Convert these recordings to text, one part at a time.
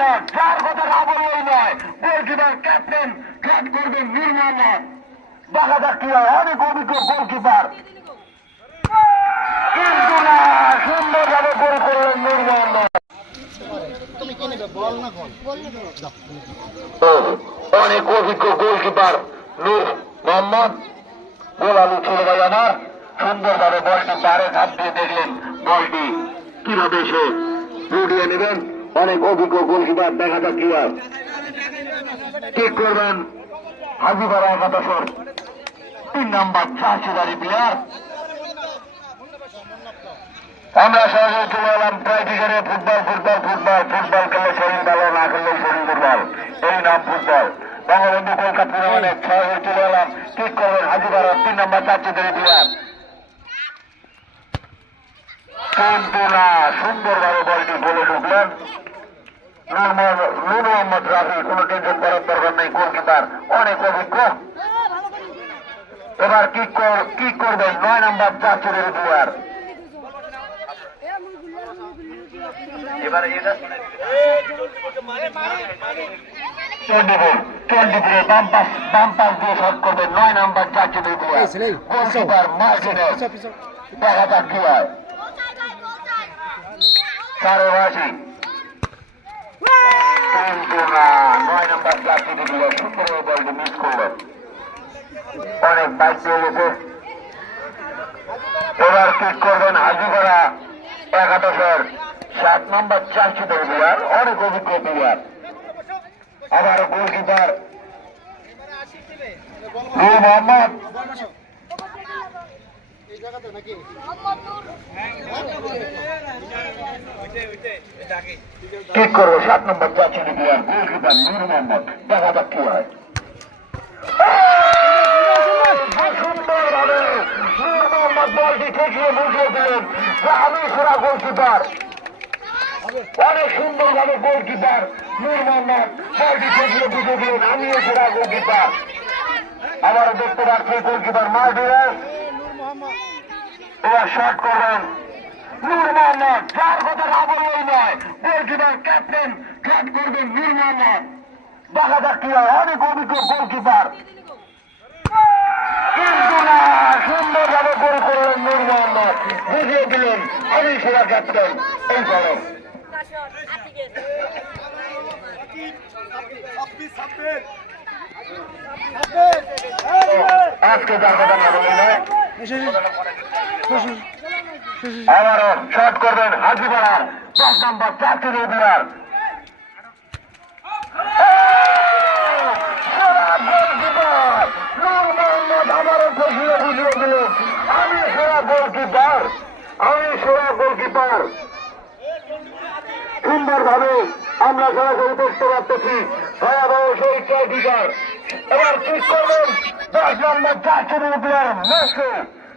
মোহাম্মদ যার কথা না নয়, গোলকিপার ক্যাপ্টেন করবেন দেখা যাক কি হয়? অনেক অভিজ্ঞ গোলকিপার। কিন্তু না সুন্দরভাবে গোল করলেন নূর মোহাম্মদ অনেক অভিজ্ঞ গোলকিপার নূর মোহাম্মদ। গোল আলু ছিল ভাই আমার। সুন্দরভাবে বলটি পারে ধাপ দিয়ে দেখলেন বলটি। কীভাবে সে উঠিয়ে নেবেন? অনেক অভিজ্ঞ গোলকিপার দেখা যাক কি হয়। ঠিক করবেন হাজিপাড়া একাদশর তিন নাম্বার চাষিদারি প্লেয়ার আমরা সহজে চলে এলাম প্রাইটিকারে ফুটবল ফুটবল ফুটবল ফুটবল খেলে শরীর ভালো, না খেললে শরীর দুর্বল। এই নাম ফুটবল। বঙ্গবন্ধু কলকাতা টুর্নামেন্টে সহজে চলে এলাম। ঠিক করবেন হাজিপাড়া তিন নাম্বার চাষিদারি প্লেয়ার কিন্তু না সুন্দরভাবে বলটি বলে ঢুকলেন। মোহাম্মদ রাফি কোন টেনশন করার দরকার নেই গোলকিপার। অনেক অভিজ্ঞ। এবার কি কি করবেন? নয় নাম্বার চাচুরের প্লেয়ার এবার বাম পাশ বাম পাশ দিয়ে শট করবেন। নয় নাম্বার চাচুরের প্লেয়ার গোলকিপার মার্টিনেস দেখা যাক কি হয়। রাশি না নয় নম্বর অনেক বাইক পেয়ে গেছে এবার কিক করবেন হাজিপাড়া একাদশের সাত নম্বর চারশো প্লেয়ার অনেক অভিজ্ঞ প্লেয়ার আবার গোলকিপার নূর মোহাম্মদ ঠিক করব সাত নম্বর চারশো প্লেয়ার গোলকিপার নূর মোহাম্মদ দেখা যাক কি হয়। সুন্দরভাবে সেরা গোলকিপার। অনেক সুন্দরভাবে গোলকিপার নূর মোহাম্মদ বলটি ঠেকিয়ে বুঝিয়ে দেখতে পাচ্ছি গোলকিপার মার্টিনেস। এবার শট করবেন নূর মোহাম্মদ যার কথা না বললেই নয়, গোলকিপার ক্যাপ্টেন খেট করবেন নূর মোহাম্মদ দেখা যাক কি হয়, অনেক অভিজ্ঞ গোলকিপার। কিন্তু না সুন্দরভাবে গোল করলেন নূর মোহাম্মদ বুঝিয়ে দিলেন, আমি সেরা ক্যাপ্টেন। এই ফলে আজকে যার কথা আবারও শট করবেন দশ নম্বর চাকরি আমি গোলকিপার সুন্দরভাবে আমরা সরাসরি দেখতে পাচ্ছি ভয়াবহ সেই ট্রাইটিকার এবার ঠিক করবেন দশ নম্বর চারশো প্লেয়ার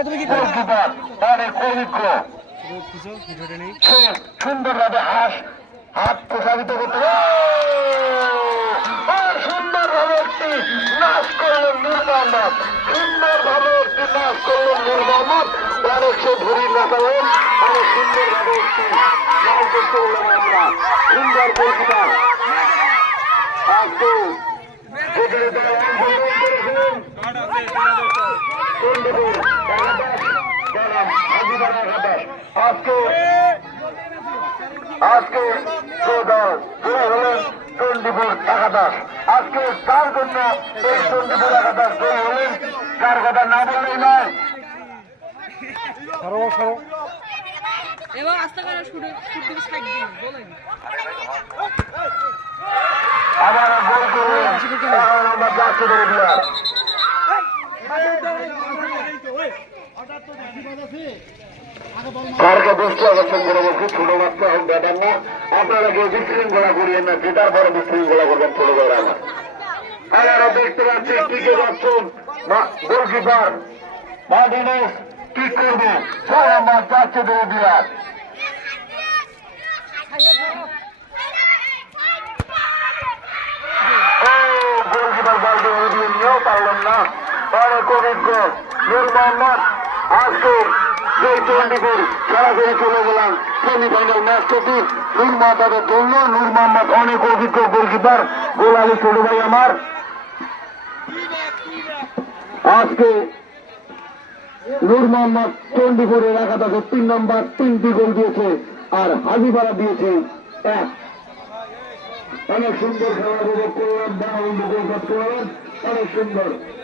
অনেক সে সুন্দরভাবে হাস হাত প্রসারিত করতে আর সুন্দরভাবে একটি নাচ করলেন নূর মোহাম্মদ সুন্দরভাবে একটি নাচ করলেন নূর অনেক সে ধরি নাচালেন অনেক সুন্দরভাবে একটি নাচ করতে বললাম আমরা সুন্দর গোলকিপার আজকে যেখানে তারা অংশগ্রহণ করেছিলেন চন্ডীপুর একাদশ বনাম হাজিপাড়া আজকে আজকে হলেন চন্ডীপুর একাদশ আজকে তার জন্য এই চন্ডীপুর একাদশ জয়ী হলেন তার কথা না বললেই নয় এবং আস্তে করে শুরু শুরু সাইড দিন বলেন আবার ধরে কারকে দোষটা অবস্থান করে বলছি ছোট বাচ্চা হোক ব্যাপার না। আপনারা কেউ বিশৃঙ্খলা করিয়েন না জেতার পরে বিশৃঙ্খলা করবেন ছোট করে আমার আপনারা দেখতে পাচ্ছি টিকে যাচ্ছেন গোলকিপার মার্টিনেস কি করবে? ছয় নম্বর চারটে দিয়ার ও গোলকিপার না। অনেক অভিজ্ঞ নূর আজকে অনেক অভিজ্ঞ গোলকিপার ছোট ভাই আমার। আজকে নূর মোহাম্মদ তিন নম্বর, তিনটি গোল দিয়েছে। আর হাজিপাড়া দিয়েছে এক। অনেক সুন্দর খেলা উপভোগ করলাম। গোল। অনেক সুন্দর।